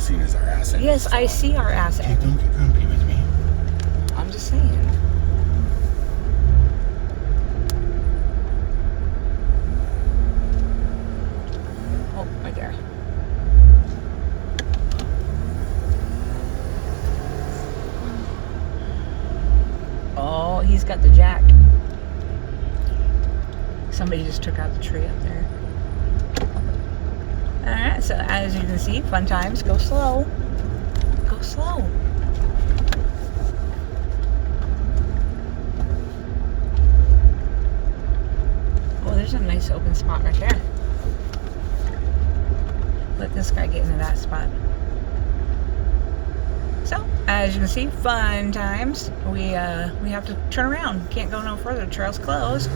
seen as our asset. Yes, I see our asset. Okay, don't get grumpy with me. I'm just saying. Oh, right there. Oh, he's got the jack. Somebody just took out the tree up there. Alright, so as you can see, fun times. Go slow. Go slow. Oh, there's a nice open spot right there. Let this guy get into that spot. So, as you can see, fun times. We have to turn around. Can't go no further. The trail's closed.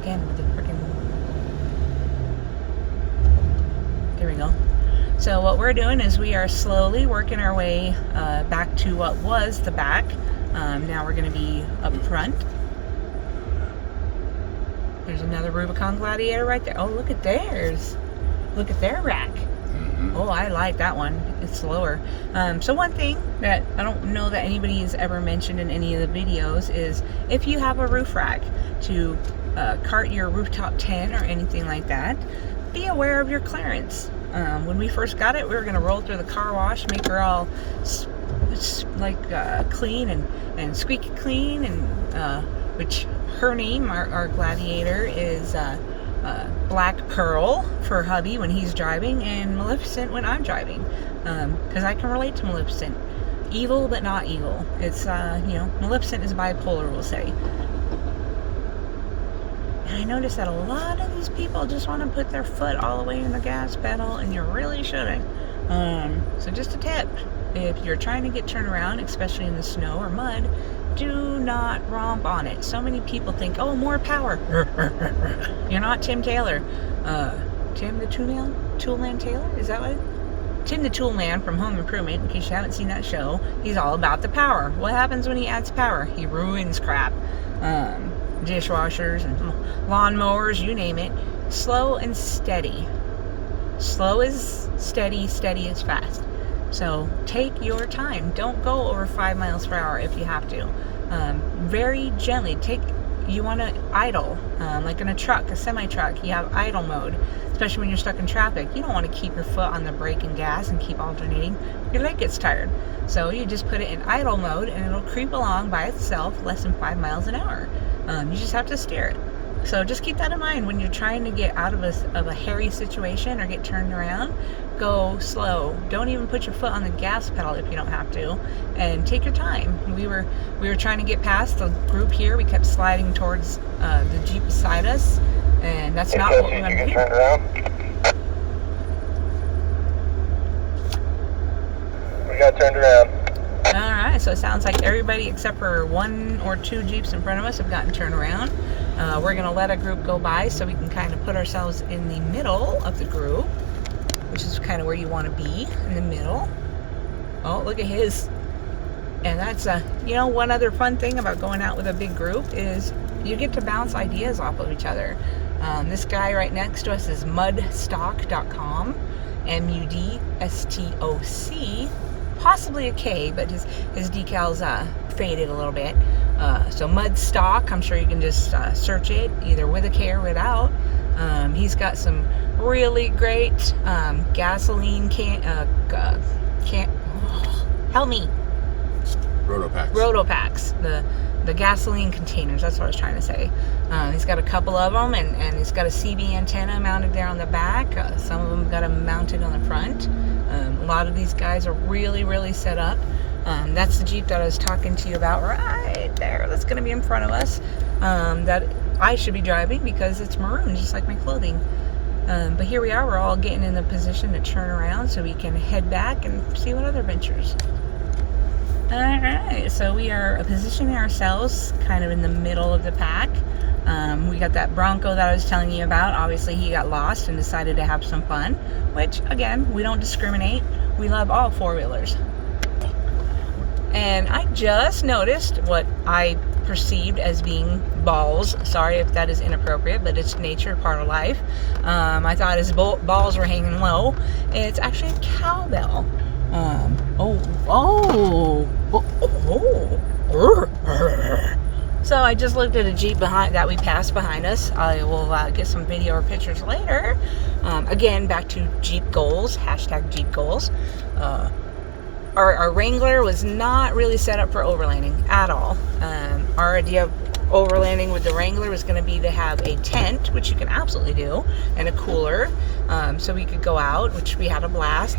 Again with the freaking. There we go. So what we're doing is we are slowly working our way back to what was the back. Now we're going to be up front. There's another Rubicon Gladiator right there. Oh, look at theirs. Look at their rack. Oh, I like that one. It's slower. So one thing that I don't know that anybody has ever mentioned in any of the videos is if you have a roof rack to cart your rooftop tent or anything like that, be aware of your clearance. When we first got it, we were going to roll through the car wash, make her all clean and squeaky clean, and which her name, our Gladiator, is Black Pearl for hubby when he's driving, and Maleficent when I'm driving, because I can relate to Maleficent. Evil but not evil. It's Maleficent is bipolar, we'll say. And I noticed that a lot of these people just want to put their foot all the way in the gas pedal, and you really shouldn't. So just a tip, if you're trying to get turned around, especially in the snow or mud, do not romp on it. So many people think, oh, more power. You're not Tim Taylor. Tim the Toolman Taylor? Is that what? Tim the Toolman from Home Improvement, in case you haven't seen that show. He's all about the power. What happens when he adds power? He ruins crap. Dishwashers and lawnmowers, you name it. Slow and steady. Slow is steady, steady is fast. So take your time. Don't go over 5 miles per hour if you have to. Very gently. You want to idle, like in a truck, a semi-truck. You have idle mode, especially when you're stuck in traffic. You don't want to keep your foot on the brake and gas and keep alternating. Your leg gets tired. So you just put it in idle mode, and it'll creep along by itself, less than 5 miles an hour. You just have to steer it. So just keep that in mind when you're trying to get out of a hairy situation or get turned around. Go slow. Don't even put your foot on the gas pedal if you don't have to, and take your time. We were trying to get past the group here. We kept sliding towards the Jeep beside us, and that's not what we want to do. Turn around. We got turned around. Alright, so it sounds like everybody except for 1 or 2 Jeeps in front of us have gotten turned around. We're going to let a group go by so we can kind of put ourselves in the middle of the group, which is kind of where you want to be, in the middle. Oh, look at his. And that's, one other fun thing about going out with a big group is you get to bounce ideas off of each other. This guy right next to us is mudstock.com, MUDSTOC. Possibly a K, but his decals faded a little bit. So Mudstock, I'm sure you can just search it either with a K or without. He's got some really great gasoline help me. Rotopacks. The gasoline containers, that's what I was trying to say. He's got a couple of them, and he's got a CB antenna mounted there on the back. Some of them got them mounted on the front. A lot of these guys are really, really set up. That's the Jeep that I was talking to you about right there. That's going to be in front of us. That I should be driving because it's maroon, just like my clothing. But here we are. We're all getting in the position to turn around so we can head back and see what other ventures. Alright, so we are positioning ourselves kind of in the middle of the pack. We got that Bronco that I was telling you about. Obviously, he got lost and decided to have some fun, which, again, we don't discriminate. We love all four-wheelers. And I just noticed what I perceived as being balls. Sorry if that is inappropriate, but it's nature, part of life. I thought his balls were hanging low. It's actually a cowbell. So I just looked at a Jeep that we passed behind us. I will get some video or pictures later. Again, back to Jeep goals, hashtag Jeep goals. Our Wrangler was not really set up for overlanding at all. Our idea of overlanding with the Wrangler was going to be to have a tent, which you can absolutely do, and a cooler, so we could go out, which we had a blast.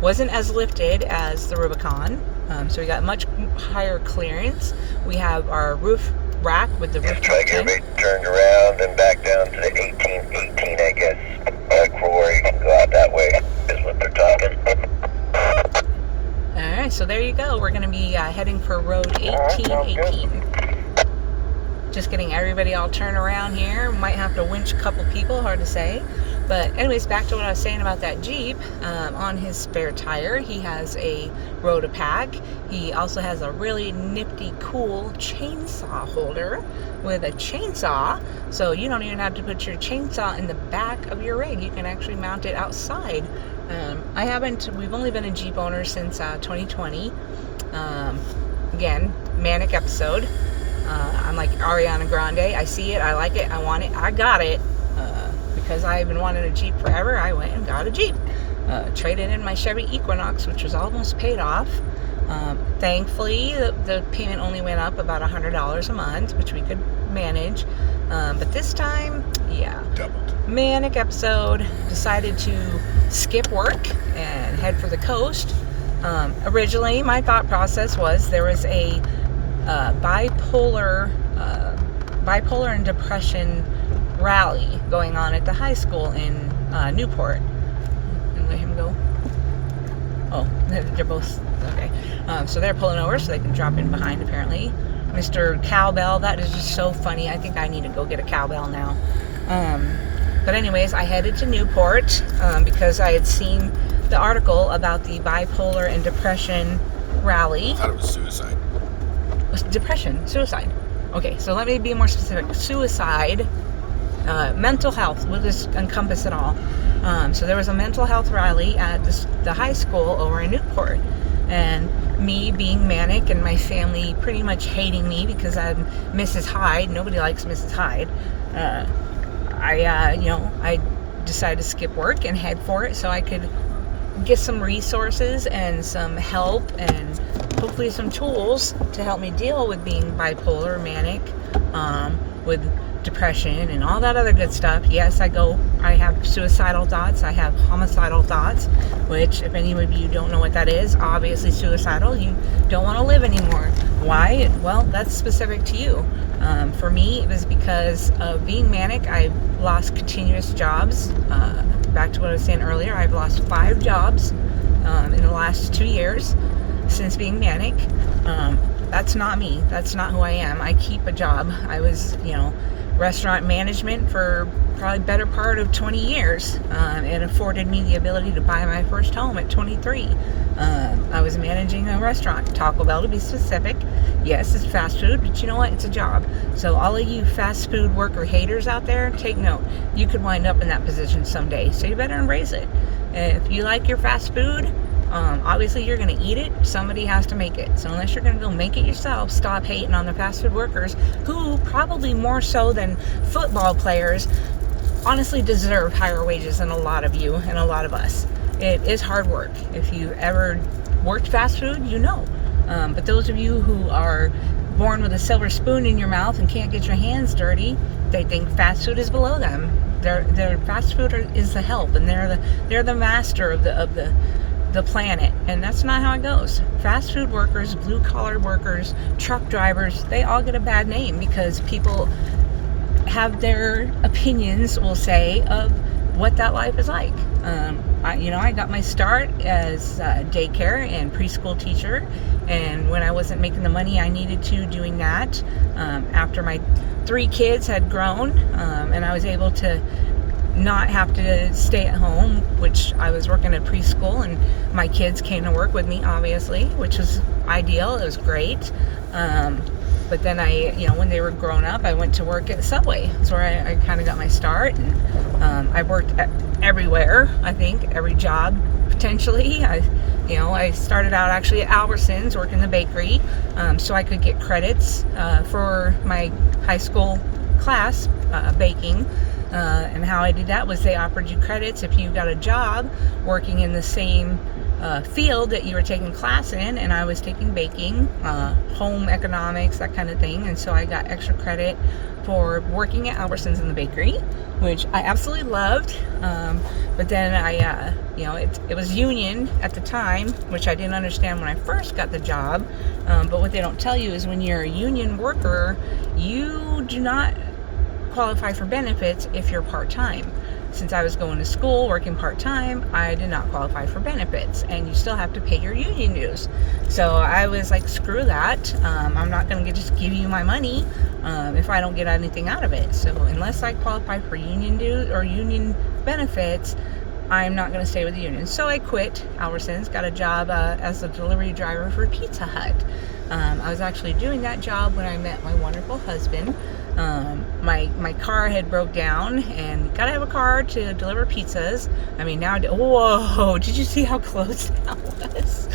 Wasn't as lifted as the Rubicon, so we got much higher clearance. We have our roof rack with the roof Try to get everybody turned around and back down to the 1818, I guess. Quarry, you can go out that way, is what they're talking. Alright, so there you go. We're going to be heading for road 1818. Just getting everybody all turned around here. Might have to winch a couple people, hard to say. But anyways, back to what I was saying about that Jeep. On his spare tire, he has a Rotopack. He also has a really nifty, cool chainsaw holder with a chainsaw. So you don't even have to put your chainsaw in the back of your rig. You can actually mount it outside. We've only been a Jeep owner since 2020. Again, manic episode. I'm like Ariana Grande. I see it, I like it, I want it, I got it. Because I've been wanting a Jeep forever, I went and got a Jeep. Traded in my Chevy Equinox, which was almost paid off. Thankfully, the payment only went up about $100 a month, which we could manage. But this time, yeah. Doubled. Manic episode. Decided to skip work and head for the coast. Originally, my thought process was there was a bipolar and depression rally going on at the high school in Newport. And let him go. Oh, they're both okay. So they're pulling over so they can drop in behind. Apparently, Mr. Cowbell. That is just so funny. I think I need to go get a cowbell now. But anyways, I headed to Newport because I had seen the article about the bipolar and depression rally. I thought it was suicide. Depression, suicide. Okay, so let me be more specific. Suicide, mental health, will just encompass it all. So there was a mental health rally at the high school over in Newport. And me being manic and my family pretty much hating me because I'm Mrs. Hyde. Nobody likes Mrs. Hyde. I decided to skip work and head for it so I could get some resources and some help and hopefully some tools to help me deal with being bipolar, manic, with depression and all that other good stuff. Yes, I have suicidal thoughts, I have homicidal thoughts, which if any of you don't know what that is, obviously suicidal, you don't want to live anymore. Why? Well, that's specific to you. For me, it was because of being manic. I lost continuous jobs. Back to what I was saying earlier, I've lost 5 jobs in the last 2 years since being manic. That's not me. That's not who I am. I keep a job. I was, restaurant management for probably better part of 20 years. It afforded me the ability to buy my first home at 23. I was managing a restaurant, Taco Bell to be specific. Yes, it's fast food, but you know what? It's a job. So all of you fast food worker haters out there, take note. You could wind up in that position someday, so you better embrace it. If you like your fast food, obviously you're going to eat it. Somebody has to make it. So unless you're going to go make it yourself, stop hating on the fast food workers who probably more so than football players honestly deserve higher wages than a lot of you and a lot of us. It is hard work. If you ever worked fast food, you know. But those of you who are born with a silver spoon in your mouth and can't get your hands dirty, they think fast food is below them. Their fast food is the help, and they're the master of the planet, and that's not how it goes. Fast food workers, blue collar workers, truck drivers, they all get a bad name because people have their opinions, we'll say, of what that life is like. I got my start as a daycare and preschool teacher, and when I wasn't making the money I needed to doing that, after my 3 kids had grown, and I was able to not have to stay at home, which I was working at preschool, and my kids came to work with me, obviously, which was ideal. It was great. But then when they were grown up, I went to work at Subway. That's where I kind of got my start. And I worked everywhere, I think, every job potentially. I started out actually at Albertsons, working in the bakery, so I could get credits for my high school class, baking. And how I did that was they offered you credits if you got a job working in the same field that you were taking class in, and I was taking baking, home economics, that kind of thing. And so I got extra credit for working at Albertsons in the bakery, which I absolutely loved. But then it was union at the time, which I didn't understand when I first got the job. But what they don't tell you is when you're a union worker, you do not qualify for benefits if you're part-time. Since I was going to school working part-time, I did not qualify for benefits, and you still have to pay your union dues. So I was like, screw that. I'm not going to just give you my money if I don't get anything out of it. So unless I qualify for union dues or union benefits, I'm not going to stay with the union. So I quit Albertsons, got a job as a delivery driver for Pizza Hut. I was actually doing that job when I met my wonderful husband. My car had broke down, and you gotta have a car to deliver pizzas. I mean, now, whoa, did you see how close that was?